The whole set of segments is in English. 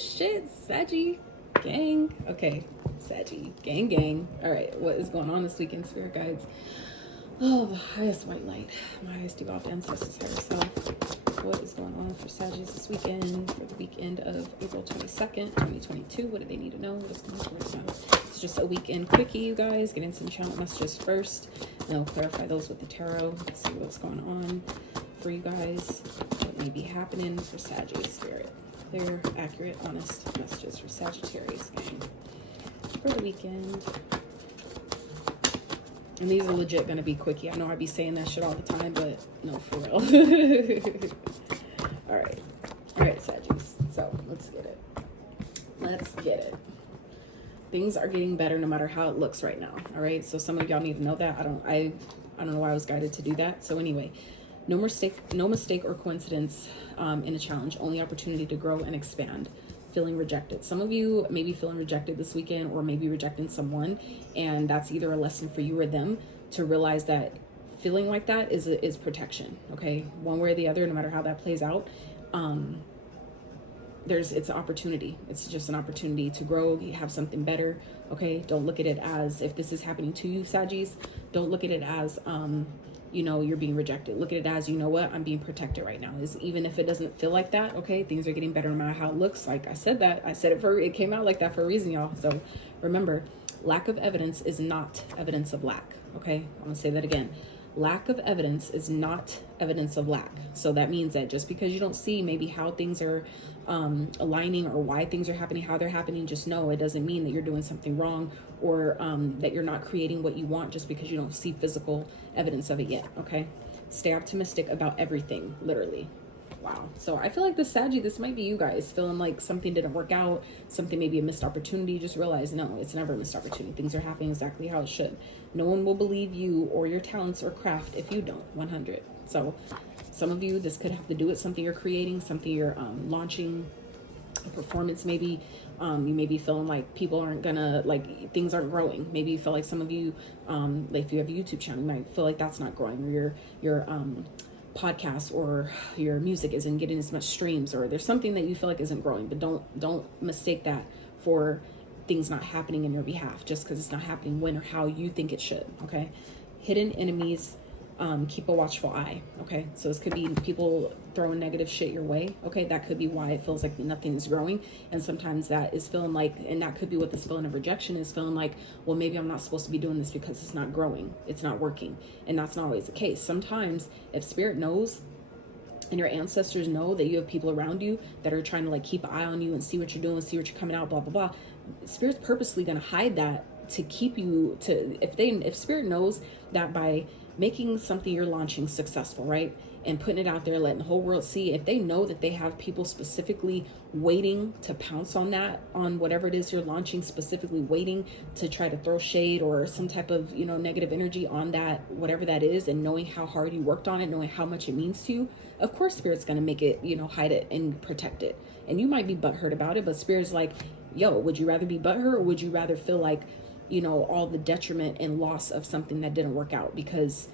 shit, Saggy gang. Okay, Saggy gang. All right, what is going on this weekend, spirit guides? Oh, the highest white light, my highest devolved ancestors, higher self. What is going on for Sagittarius this weekend, for the weekend of April 22nd, 2022? What do they need to know? What's going on for them? It's just a weekend quickie, you guys. Get in some channel messages first, and I'll clarify those with the tarot. See what's going on for you guys. What may be happening for Sagittarius spirit. Clear, accurate, honest messages for Sagittarius gang for the weekend. And these are legit going to be quickie. I know I be saying that shit all the time, but no, for real. All right, Saggies. So let's get it. Things are getting better no matter how it looks right now. All right. So some of y'all need to know that. I don't know why I was guided to do that. So anyway, no mistake or coincidence in a challenge. Only opportunity to grow and expand. Feeling rejected. Some of you may be feeling rejected this weekend, or maybe rejecting someone, and that's either a lesson for you or them to realize that feeling like that is protection. Okay, one way or the other, no matter how that plays out, it's an opportunity. It's just an opportunity to grow, have something better. Okay, don't look at it as, if this is happening to you, Saggies, don't look at it as you know, you're being rejected. Look at it as, you know what, I'm being protected right now. Is even if it doesn't feel like that, okay, things are getting better no matter how it looks. Like I said it came out like that for a reason, y'all. So remember, lack of evidence is not evidence of lack. Okay, I'm gonna say that again. Lack of evidence is not evidence of lack. So that means that just because you don't see maybe how things are aligning, or why things are happening, how they're happening, just know it doesn't mean that you're doing something wrong, or that you're not creating what you want just because you don't see physical evidence of it yet. Okay, stay optimistic about everything, literally. Wow. So I feel like this might be you guys feeling like something didn't work out, something maybe a missed opportunity. Just realize, no, it's never a missed opportunity. Things are happening exactly how it should. No one will believe you or your talents or craft if you don't. 100. So some of you, this could have to do with something you're creating, something you're launching, a performance maybe. You may be feeling like people aren't gonna, like, things aren't growing. Maybe you feel like some of you, like if you have a YouTube channel, you might feel like that's not growing, or your podcast or your music isn't getting as much streams, or there's something that you feel like isn't growing. But don't mistake that for things not happening in your behalf just because it's not happening when or how you think it should. Okay, hidden enemies, keep a watchful eye. Okay, so this could be people throwing negative shit your way. Okay, that could be why it feels like nothing's growing. And sometimes that is feeling like, and that could be what this feeling of rejection is, feeling like, well, maybe I'm not supposed to be doing this because it's not growing, it's not working. And that's not always the case. Sometimes if spirit knows and your ancestors know that you have people around you that are trying to like keep an eye on you and see what you're doing, see what you're coming out, blah blah blah, spirit's purposely going to hide that to keep you to, if spirit knows that by making something you're launching successful, right, and putting it out there, letting the whole world see, if they know that they have people specifically waiting to pounce on that, on whatever it is you're launching, specifically waiting to try to throw shade or some type of, you know, negative energy on that, whatever that is, and knowing how hard you worked on it, knowing how much it means to you, of course spirit's going to make it, you know, hide it and protect it. And you might be butthurt about it, but spirit's like, yo, would you rather be butthurt, or would you rather feel like, you know, all the detriment and loss of something that didn't work out because,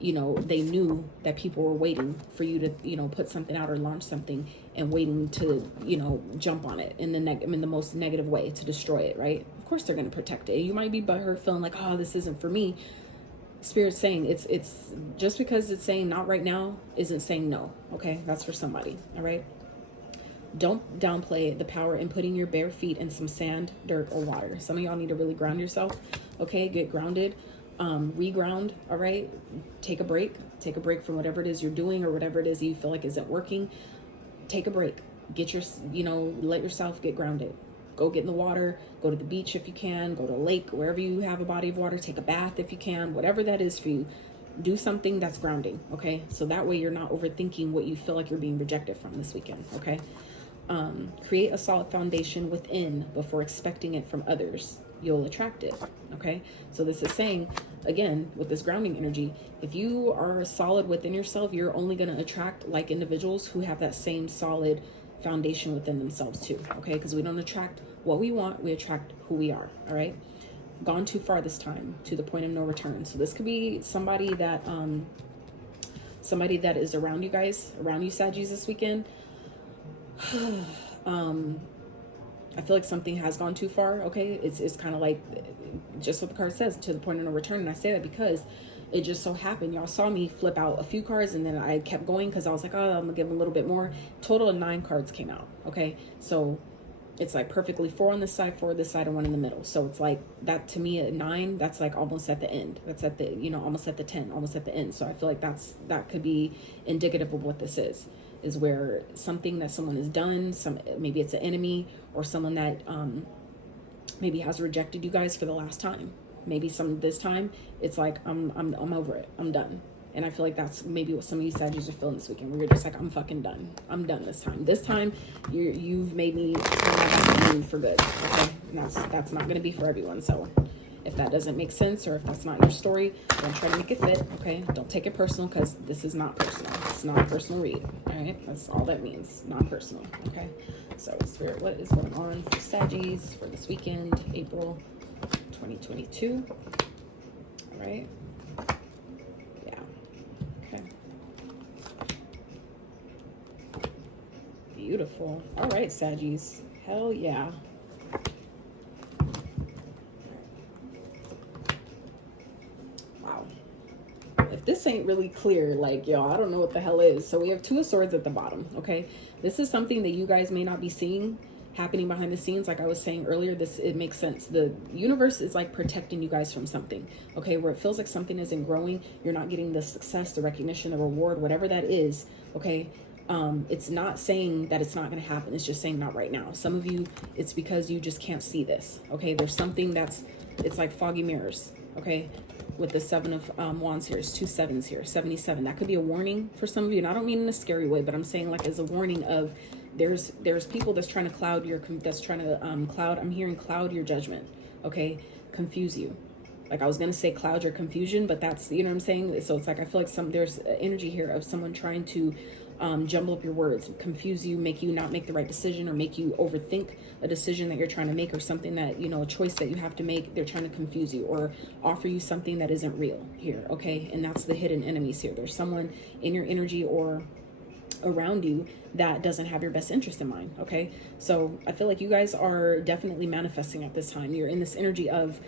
you know, they knew that people were waiting for you to, you know, put something out or launch something, and waiting to, you know, jump on it in the most negative way to destroy it, right? Of course they're going to protect it. You might be butthurt feeling like, oh, this isn't for me. Spirit's saying it's just because it's saying not right now isn't saying no. Okay, that's for somebody. All right. Don't downplay the power in putting your bare feet in some sand, dirt, or water. Some of y'all need to really ground yourself. Okay, get grounded. Reground. All right, take a break from whatever it is you're doing, or whatever it is you feel like isn't working. Take a break, get your, you know, let yourself get grounded. Go get in the water, go to the beach if you can, go to a lake, wherever you have a body of water, take a bath if you can, whatever that is for you. Do something that's grounding. Okay, so that way you're not overthinking what you feel like you're being rejected from this weekend. Okay, create a solid foundation within before expecting it from others. You'll attract it. Okay, so this is saying, again, with this grounding energy, if you are solid within yourself, you're only going to attract like individuals who have that same solid foundation within themselves too. Okay, because we don't attract what we want, we attract who we are. All right, gone too far this time, to the point of no return. So this could be somebody that is around you guys, around you, Saggies, this weekend. I feel like something has gone too far, okay? It's kind of like just what the card says, to the point of no return. And I say that because it just so happened, y'all saw me flip out a few cards, and then I kept going because I was like, oh, I'm gonna give them a little bit more. Total of 9 cards came out, okay? So it's like perfectly 4 on this side, 4 on this side, and 1 in the middle. So it's like that to me at 9, that's like almost at the end. That's at the, you know, almost at the 10, almost at the end. So I feel like that could be indicative of what this is where something that someone has done, maybe it's an enemy or someone that maybe has rejected you guys for the last time. Maybe this time it's like I'm over it. I'm done. And I feel like that's maybe what some of you Sagittarius are feeling this weekend, where you're just like, I'm fucking done. I'm done this time. This time you've made me turn my back on you for good. Okay, and that's not gonna be for everyone. So if that doesn't make sense, or if that's not your story, don't try to make it fit. Okay, don't take it personal, because this is not personal. It's not a personal read. All right, that's all that means. Not personal. Okay. So Spirit, what is going on for Sagittarius for this weekend, April 2022? All right. Yeah. Okay. Beautiful. All right, Sagittarius. Hell yeah. Wow. If this ain't really clear, like, yo, I don't know what the hell is. So we have 2 of Swords at the bottom, okay? This is something that you guys may not be seeing happening behind the scenes. Like I was saying earlier, it makes sense. The universe is like protecting you guys from something, okay? Where it feels like something isn't growing, you're not getting the success, the recognition, the reward, whatever that is, okay? It's not saying that it's not going to happen. It's just saying not right now. Some of you, it's because you just can't see this, okay? There's something it's like foggy mirrors, okay? With the 7 of Wands here, it's 2 sevens here, 77. That could be a warning for some of you. And I don't mean in a scary way, but I'm saying like as a warning of there's people that's trying to cloud I'm hearing cloud your judgment, okay? Confuse you. Like I was going to say cloud your confusion, but that's, you know what I'm saying? So it's like, I feel like there's energy here of someone trying to jumble up your words, confuse you, make you not make the right decision, or make you overthink a decision that you're trying to make, or something that, you know, a choice that you have to make. They're trying to confuse you or offer you something that isn't real here, okay? And that's the hidden enemies here. There's someone in your energy or around you that doesn't have your best interest in mind, okay? So I feel like you guys are definitely manifesting at this time. You're in this energy of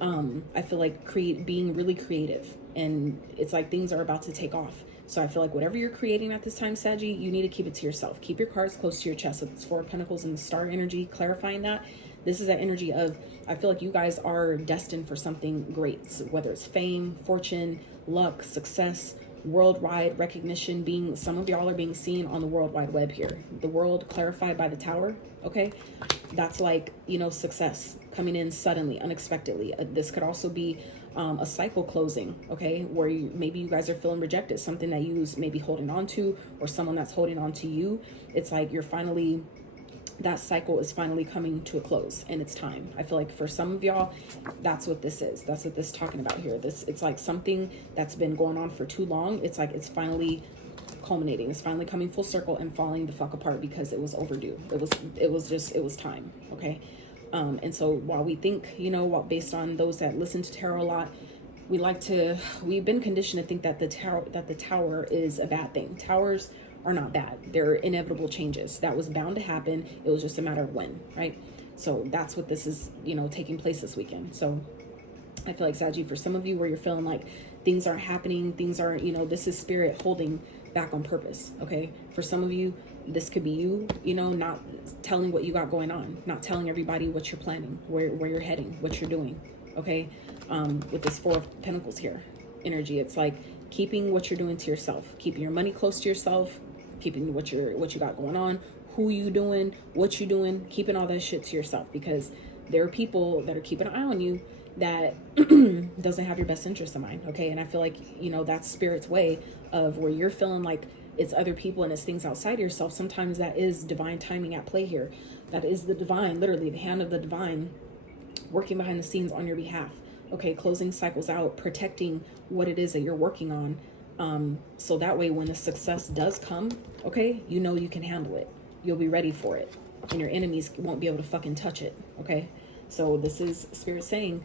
I feel like being really creative, and it's like things are about to take off. So I feel like whatever you're creating at this time, Saggy, you need to keep it to yourself. Keep your cards close to your chest. So it's 4 of Pentacles and the Star energy, clarifying that. This is that energy of, I feel like you guys are destined for something great, so whether it's fame, fortune, luck, success, worldwide recognition. Some of y'all are being seen on the World Wide Web here. The world clarified by the Tower, okay? That's like, you know, success coming in suddenly, unexpectedly. This could also be a cycle closing, okay, where maybe you guys are feeling rejected, something that you was maybe holding on to, or someone that's holding on to you. It's like that cycle is finally coming to a close, and it's time. I feel like for some of y'all, that's what this is. That's what this is talking about here. It's like something that's been going on for too long. It's like it's finally culminating. It's finally coming full circle and falling the fuck apart because it was overdue. It was time, okay? And so while we think, you know, based on those that listen to tarot a lot, we've been conditioned to think that the tower is a bad thing. Towers are not bad. They're inevitable changes. That was bound to happen. It was just a matter of when, right? So that's what this is, you know, taking place this weekend. So I feel like, Saji, for some of you where you're feeling like things aren't happening, things aren't, you know, this is spirit holding back on purpose, okay? For some of you, this could be you, you know, not telling what you got going on, not telling everybody what you're planning, where you're heading, what you're doing, okay? With this 4 of Pentacles here energy, it's like keeping what you're doing to yourself, keeping your money close to yourself, keeping what you got going on, who you doing, what you doing, keeping all that shit to yourself, because there are people that are keeping an eye on you that doesn't have your best interest in mind, okay? And I feel like, you know, that's spirit's way of where you're feeling like it's other people and it's things outside of yourself. Sometimes that is divine timing at play here. That is the divine, literally the hand of the divine working behind the scenes on your behalf, okay? Closing cycles out, protecting what it is that you're working on. So that way when the success does come, okay, you know you can handle it. You'll be ready for it, and your enemies won't be able to fucking touch it, okay? So this is spirit saying,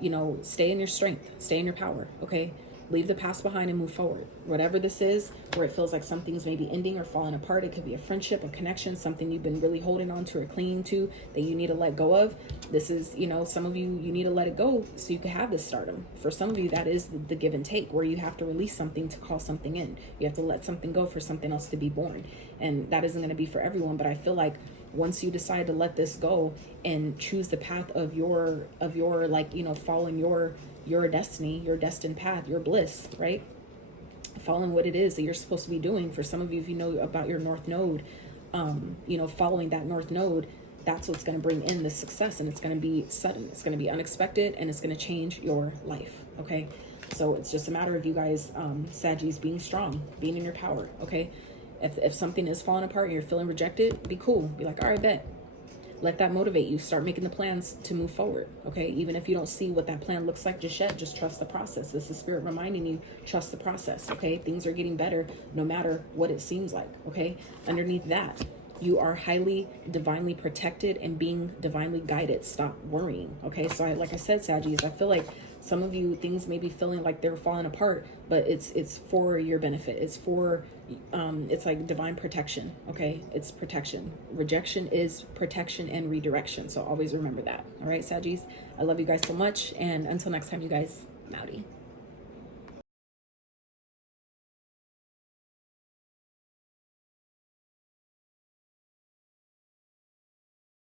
you know, stay in your strength, stay in your power, okay? Leave the past behind and move forward. Whatever this is, where it feels like something's maybe ending or falling apart. It could be a friendship, a connection, something you've been really holding on to or clinging to that you need to let go of. This is, you know, some of you need to let it go so you can have this stardom. For some of you, that is the give and take, where you have to release something to call something in. You have to let something go for something else to be born. And that isn't going to be for everyone, but I feel like once you decide to let this go and choose the path of your like, you know, following your destiny, your destined path, your bliss, right? Following what it is that you're supposed to be doing. For some of you, if you know about your North Node, you know, following that North Node, that's what's going to bring in the success, and it's going to be sudden, it's going to be unexpected, and it's going to change your life. Okay, so it's just a matter of you guys, Saggies, being strong, being in your power. Okay, if something is falling apart and you're feeling rejected, be cool. Be like, all right, bet. Let that motivate you. Start making the plans to move forward. Okay, even if you don't see what that plan looks like just yet, just trust the process. This is Spirit reminding you, trust the process. Okay, things are getting better no matter what it seems like. Okay, underneath that, you are highly divinely protected and being divinely guided. Stop worrying. Okay, so like I said, Saggies, I feel like some of you, things may be feeling like they're falling apart, but it's for your benefit. It's for it's like divine protection. Okay, it's protection. Rejection is protection and redirection. So always remember that. All right, Saggies, I love you guys so much, and until next time, you guys, I'm outie.